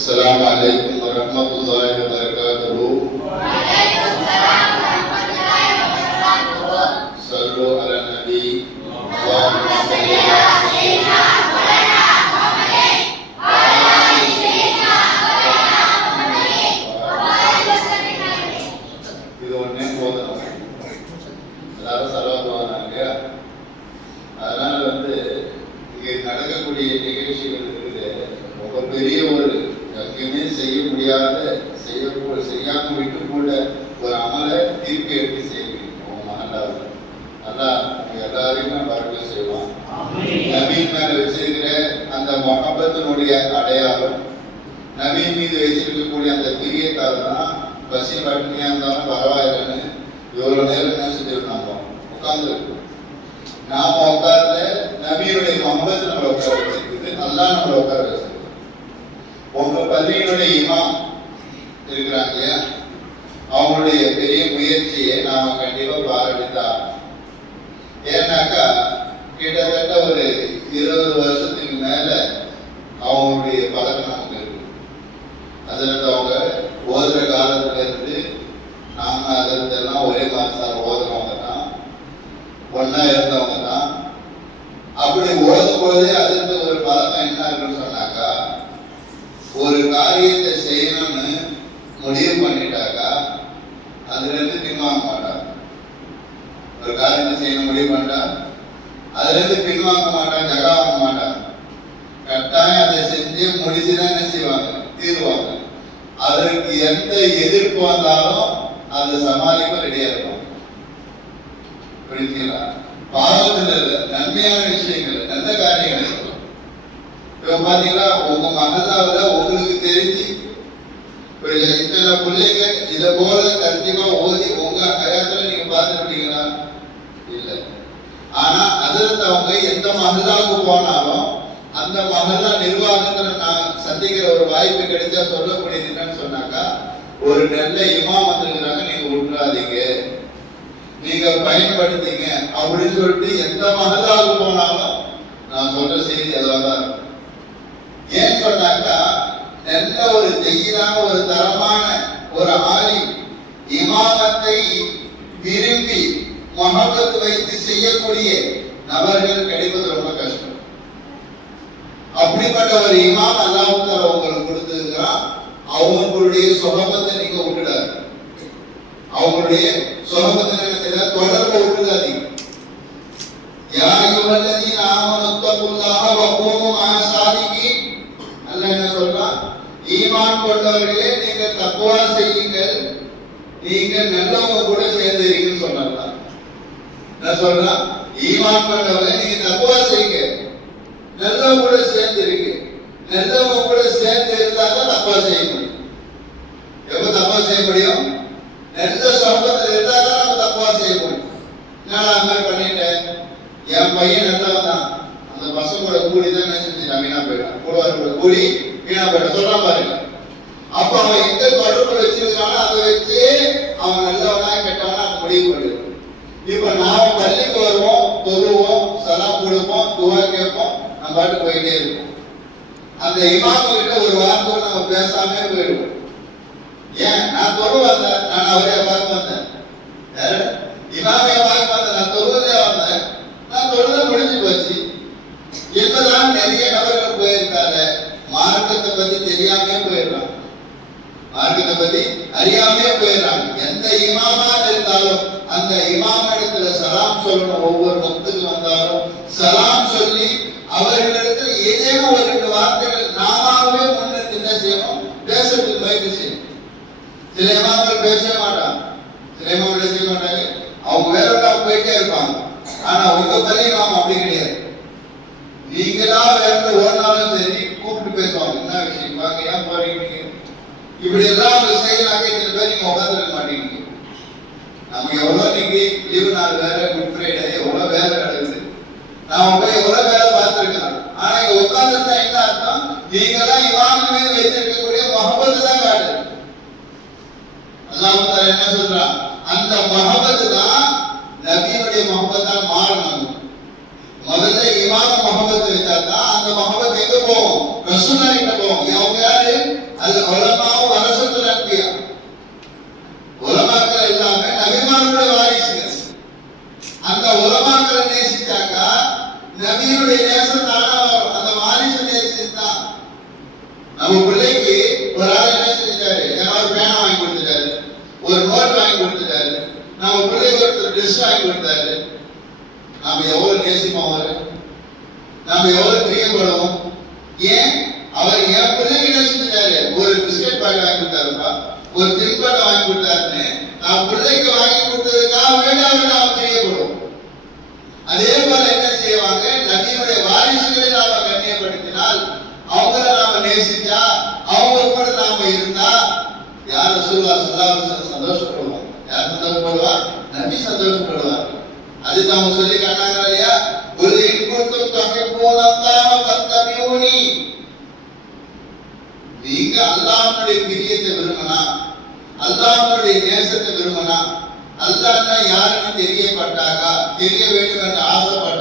السلام عليكم ورحمة الله وبركاته. وعليكم السلام ورحمة الله وبركاته. صلوا على النبي. اللهم صل على سيدنا مولانا محمد وعلى آل سيدنا مولانا محمد وبارك وسلم عليه. இது ஒண்ணே போதும். எல்லாரும் சலவாத்துவாங்க. அதனால இங்கே நடக்கக்கூடிய நிகழ்ச்சிகள் இருக்குது. ரொம்ப பெரிய ஒரு எங்கேயுமே செய்ய முடியாத செய்யாம விட்டு கூட ஒரு அமலை தீர்ப்பு எடுத்து செய்வீங்க உங்க மகண்டாவில். அதான் எல்லாரையுமே வரவே செய்வான். நபீன் மேல வச்சிருக்கிற அந்த மொஹப்பத்தினுடைய அடையாளம், நபீன் மீது வச்சிருக்கக்கூடிய அந்த பிரியத்தால் தான் பசி பட்டினியா இருந்தாலும் பரவாயில்லைன்னு இவ்வளவு நேரம் என்ன செஞ்சிருந்தாங்க உட்கார்ந்து. நாம உட்கார்ந்து நபியுடைய மொஹப்பத்தை நம்மளை உட்கார வச்சிருக்குது, அல்லாஹ் நம்மளை உட்கார வச்சிருக்கு. உங்க பள்ளியினுடைய இமாம் இருக்கிறாங்க இல்லையா, அவங்களுடைய பெரிய முயற்சியை நாம கண்டிப்பா பாராட்டிதான். ஏன்னாக்கா கிட்டத்தட்ட ஒரு 20 வருஷத்துக்கு மேல அவங்களுடைய பழக்கம் நமக்கு இருக்கு. அதுல அவங்க ஓதுற காலத்துல இருந்து நாம அதுல எல்லாம் ஒரே மாதம் ஓதுறவங்க தான், ஒன்னா இருந்தவங்க தான். அப்படி ஓதும் பொழுதே அதுல ஒரு பழக்கம் என்ன இருக்குன்னு சொன்னாக்கா, ஒரு காரியத்தை செய்யணும்னு முடிவு பண்ணிட்டாக்கா அதுல இருந்து பின்வாங்க மாட்டாங்க. ஒரு காரியத்தை செய்யணும் முடிவு பண்ணிட்டா அதுல இருந்து பின்வாங்க மாட்டாங்க, ஜகா வாங்க மாட்டாங்க. கட்டாயம் அதை செஞ்சு முடிச்சுதான் என்ன செய்வாங்க, தீர்வாங்க. அதற்கு எந்த எதிர்ப்பு வந்தாலும் அதை சமாளிக்க ரெடியா இருக்கும். புரிஞ்சுங்களா? பாவத்தில் இல்ல, நன்மையான விஷயங்கள், நல்ல காரியங்கள் இருக்கும். இப்ப பாத்தீங்கன்னா உங்க மகளாவில உங்களுக்கு தெரிஞ்சு இத்தனை பிள்ளைங்க இத போல கண்டிப்பா ஓதி உங்க கயத்துல நீங்க பார்த்துருப்பீங்களா? இல்ல. ஆனா அதுல அவங்க எந்த மகளாவுக்கு போனாலும் அந்த மகளா நிர்வாகத்துல நான் சந்திக்கிற ஒரு வாய்ப்பு கிடைச்சா சொல்லக்கூடியது என்னன்னு சொன்னாக்கா, ஒரு நல்ல இமாம் வந்திருக்கிறாங்க, நீங்க விட்டுறாதீங்க, நீங்க பயன்படுத்திங்க அப்படின்னு சொல்லிட்டு எந்த மகளாவுக்கு போனாலும் நான் சொல்ற செய்தி அதுவாதான் இருக்கும். ஏன் சொன்னாக்கா, நல்ல ஒரு ஜெயிலான ஒரு தரமான ஒரு ஆலி இமாமத்தை விரும்பி மஹப்பத் வைத்து செய்யக்கூடிய நபர்கள் கிடைப்பது ரொம்ப கஷ்டம். அப்படிப்பட்ட ஒரு இமாம் அல்லாஹ் தஆலா உங்களுக்கு கொடுத்திருக்கிறான். அவங்களுடைய சுபத்தை நீங்க விட்டுடாது, அவங்களுடைய சுபத்தை தொடர்பு விட்டுடாதீங்க. யா அய்யுஹல்லதீன ஆமனு தக்குல்லாஹ வ கூனு மஅ ஸாதிகீன். அல்லாஹ் என்ன சொல்றான்? ஈமான் கொண்டவர்களே நீங்க தக்வா செய்யுங்கள், நீங்க நல்லவங்க கூட சேர்ந்துறீங்கன்னு சொன்னாங்க. என்ன சொல்றான்? ஈமான் கொண்டவர்களே நீங்க தக்வா செய்யுங்க, நல்லவங்க கூட சேர்ந்துறீங்க. நல்லவங்க கூட சேர்ந்து இருந்தாதான் தக்வா செய்ய முடியும். எப்ப தக்வா செய்ய முடியும்? நல்ல சம்பத்தில் இருந்தாதான் நம்ம தக்வா செய்ய முடியும். நான் அந்த மாதிரி பண்ணிட்டேன், என் பையன் நல்லவன் தான், அந்த பசங்க கூட கூடி தான் என்ன செஞ்சுட்டான், வீணா போயிட்டான், கூட கூடி வீணா போயிட்டான் சொல்றான் பாருங்க. அப்ப அவன் எந்த தொடர்பு வச்சிருக்கானோ அதை வச்சு அவன் நல்லவனா கெட்டவனா முடிவு பண்ணிடுவான். இப்ப நாம பள்ளிக்கு வருவோம், தொழுவோம், சலாம் கொடுப்போம், துவா கேட்போம், நம்ம பாட்டு போயிட்டே இருப்போம். அந்த இமாம கிட்ட ஒரு வார்த்தை நம்ம பேசாமே போயிடுவோம். ஏன்? நான் தொழு வந்தேன், நான் அவரே பார்க்க வந்தேன், இமாமைய பார்க்க வந்தேன், நான் தொழுதே வந்தேன், நான் தொழுத முடிஞ்சு போச்சு. இப்பதான் நிறைய நபர்கள் போயிருக்காங்க, மார்க்கத்தை பத்தி தெரியாமே போயிடுறாங்க, மார்க்கத்தை பத்தி அறியாமே போயிடுறாங்க. எந்த இமாமா இருந்தாலும் அந்த இமாம இடத்துல சலாம் சொல்லணும். ஒவ்வொரு பக்துக்கு வந்தாலும் சலாம் சொல்லி அவர்களிடத்துல ஏதேனும் ஒரு 2 வார்த்தைகள் நாமாவே முன்னெடுத்து என்ன செய்யணும், பேசுறதுக்கு முயற்சி செய்யணும். சில இமாம்கள் பேசவே மாட்டாங்க, சில இமாம்கள் செய்ய மாட்டாங்க, அவங்க வேற போயிட்டே இருப்பாங்க. ஆனா உங்க பள்ளி இமாம் அப்படி கிடையாது. நீங்களா வேற ஓடினாலும் சரி கூப்பிட்டு பேசுவாங்க, என்ன விஷயம், வாங்க, ஏன் போறீங்க, இப்படி எல்லாம் செய்யலாங்க. இத்தனை பேர் நீங்க உட்காந்துருக்க மாட்டீங்க. நமக்கு எவ்வளவு இன்னைக்கு லீவு நாள் வேற, குட் ஃப்ரைடே, எவ்வளவு வேலை நடக்குது, நாம போய் எவ்வளவு வேலை பார்த்துருக்கலாம். ஆனா இங்க உட்கார்ந்துருந்தா என்ன அர்த்தம், நீங்களாம் இமாம் மீது வைத்திருக்கக்கூடிய மஹப்பத்து தான் காட்டுது. அல்லாஹ் தஆலா என்ன சொல்றான், அந்த மஹப்பத்து தான் நபியுடைய மஹப்பத்தா மாறணும். முதல்ல இமாம மஹப்பத் வச்சா தான் அந்த மஹப்பத் எங்க போகும், ரசூலுல்லாஹ் கிட்ட போகும். அவங்க யாரு? அது உலமாவும் அரசத்துல அன்பியா. உலமாக்கள் எல்லாமே நபிமாருடைய வாரிசுகள். அந்த உலமாக்களை நேசிச்சாக்கா நபியுடைய நேசம் தானா வரும். அந்த வாரிசு நேசிச்சுதான். நம்ம பிள்ளைக்கு ஒரு ஆள் என்ன செஞ்சாரு, யாராவது பேனா வாங்கி கொடுத்துட்டாரு, ஒரு நோட் வாங்கி கொடுத்துட்டாரு, நம்ம பிள்ளைக்கு ஒருத்தர் ட்ரெஸ் வாங்கி கொடுத்தாரு, நாம எவ்வளவு நேசிப்போம் அவரு, நாம எவ்வளவு பிரியப்படுவோம். ஏன் அவர் என் பிள்ளைக்கு என்ன செஞ்சாரு, ஒரு பிஸ்கட் பாக்கெட் வாங்கி கொடுத்தாருப்பா, ஒரு தின்பண்டம் வாங்கி கொடுத்தாருன்னு நான் பிள்ளைக்கு வாங்கி கொடுத்ததுக்காக வேண்டாம் நாம பிரியப்படுவோம். அதே போல என்ன செய்வாங்க, நபியுடைய வாரிசுகளை நாம கண்ணியப்படுத்தினால், அவங்கள நாம நேசிச்சா, அவங்க கூட நாம இருந்தா, யார் ரசூலுல்லாஹி ஸல்லல்லாஹு அலைஹி வஸல்லம் சந்தோஷப்படுவாங்க. யார் சந்தோஷப்படுவார்? நபி சந்தோஷப்படுவார். அது நாம சொல்லி காட்டாங்க இல்லையா, ஒரு இன்குன்தும் தஹிப்பூனல்லாஹ ஃபத்தபியூனி. நீங்க அல்லாஹ்வுடைய பிரியத்தை விரும்பினா, அல்லாஹ்வுடைய நேசத்தை விரும்பினா, அல்லாஹ்னா யாருன்னு தெரிய வேண்டும் என்று ஆசைப்பட்டாங்க.